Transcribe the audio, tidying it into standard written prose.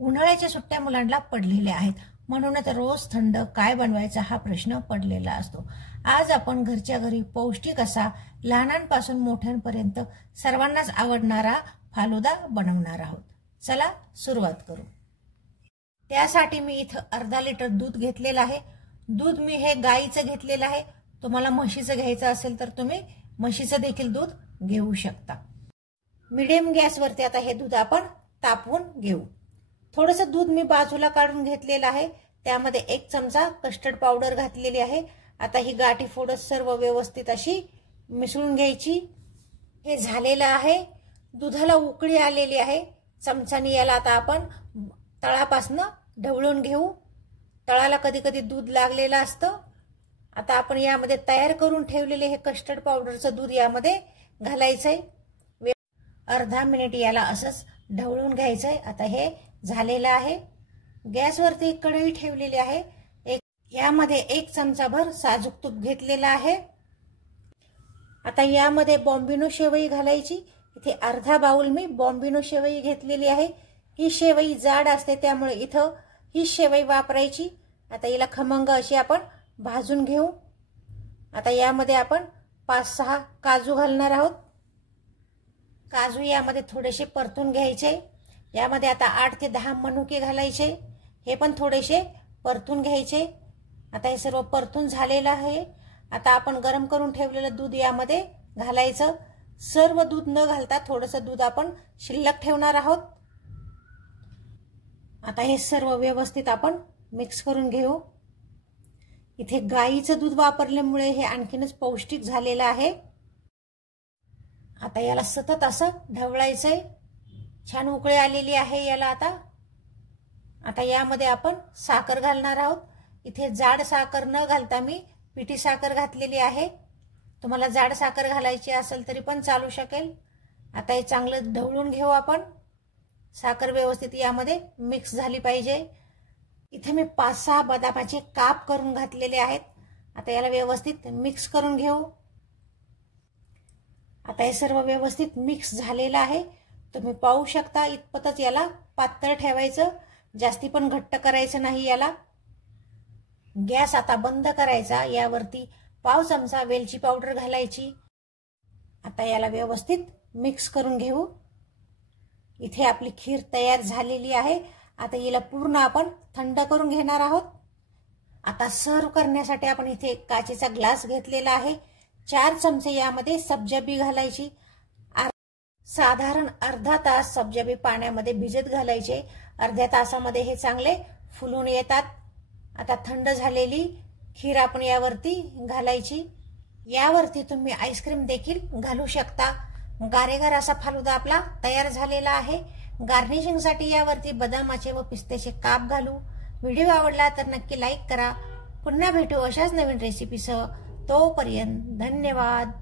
उन्हाळ्याच्या सुट्ट्या मुलांना पडलेल्या आहेत, म्हणूनच रोज थंड काय बनवायचा हा प्रश्न पडलेला असतो। आज आपण घरच्या घरी पौष्टिक असा लहानांपासून मोठ्यांपर्यंत सर्वांनाच आवडणारा फालुदा बनवणार आहोत। चला सुरुवात करू। त्यासाठी मी इथं अर्धा लिटर दूध घेतलेलं आहे। दूध मी हे गाईचं घेतलेलं आहे। तुम्हाला म्हशीचं घ्यायचं असेल तर तुम्ही म्हशीचं देखील दूध घेऊ शकता। मीडियम गॅसवरती आता हे दूध आपण तापवून घेऊ। थोडंसं दूध मी बाजूला काढून घेतलेलं आहे। त्यामध्ये 1 चमचा कस्टर्ड पावडर घातलेली आहे। आता ही गाठी फोडत सर्व व्यवस्थित अशी मिसळून घ्यायची। हे झालेलं आहे। दुधाला उकळी आलेली आहे। चमचाने याला आता आपण तळापासून ढवळून घेऊ। तळाला कधी कधी दूध लागलेलं असतं। आता आपण यामध्ये तयार करून ठेवलेले हे कस्टर्ड पावडरचं दूध यामध्ये घालायचंय। अर्धा मिनिट याला असंच ढवळून घ्यायचंय। आता हे झालेलं आहे। गॅसवरती कढई ठेवलेली आहे। यामध्ये 1 चमचाभर साजूक तूप घेतलेलं आहे। आता यामध्ये बॉम्बिनो शेवई घालायची। इथे अर्धा बाउल मी बॉम्बिनो शेवई घेतलेली आहे। ही शेवई जाड असते त्यामुळे इथं ही शेवई वापरायची। आता हिला खमंग अशी आपण भाजून घेऊ। आता यामध्ये आपण 5-6 काजू घालणार आहोत। काजू यामध्ये थोडेसे परतून घ्यायचे। यामध्ये आता 8 ते 10 मनुके घालायचे। हे पण थोडेसे परतून घ्यायचे। आता हे सर्व परतून झालेलं आहे। आता आपण गरम करून ठेवलेलं दूध यामध्ये घालायचं। सर्व दूध न घालता थोडंसं दूध आपण शिल्लक ठेवणार आहोत। आता हे सर्व व्यवस्थित आपण मिक्स करून घेऊ। इथे गाईचं दूध वापरल्यामुळे हे आणखीनच पौष्टिक झालेलं आहे। आता याला सतत असं ढवळायचंय। छान उकळी आलेली आहे याला। आता यामध्ये आपण साखर घालणार आहोत। इथे जाड साखर न घालता मी पिठी साखर घातलेली आहे। तुम्हाला जाड साखर घालायची असेल तरी पण चालू शकेल। आता हे चांगलं ढवळून घेऊ आपण। साखर व्यवस्थित यामध्ये मिक्स झाली पाहिजे। इथे मी 5-6 बदामाचे काप करून घातलेले आहेत। आता याला व्यवस्थित मिक्स करून घेऊ। आता हे सर्व व्यवस्थित मिक्स झालेलं आहे। तुम्ही पाहू शकता इतपतच याला पातळ ठेवायचं, जास्ती पण घट्ट करायचं नाही याला। गॅस आता बंद करायचा। यावरती पाव चमचा वेलची पावडर घालायची। आता याला व्यवस्थित मिक्स करून घेऊ। इथे आपली खीर तयार झालेली आहे। आता हिला पूर्ण आपण थंड करून घेणार आहोत। आता सर्व करण्यासाठी आपण इथे काचेचा ग्लास घेतलेला आहे। 4 चमचे यामध्ये सब्जा बी घालायची। साधारण अर्धा तास सब्जा बी पाण्यामध्ये भिजत घालायचे। अर्ध्या तासामध्ये हे चांगले फुलून येतात। आता थंड झालेली खीर आपण यावरती घालायची। यावरती तुम्ही आईस्क्रीम देखील घालू शकता। गारेगार असा फालुदा आपला तयार झालेला आहे। गार्निशिंगसाठी यावरती बदामाचे व पिस्त्याचे काप घालू। व्हिडिओ आवडला तर नक्की लाईक करा। पुन्हा भेटू अशाच नवीन रेसिपीसह। तोपर्यंत धन्यवाद।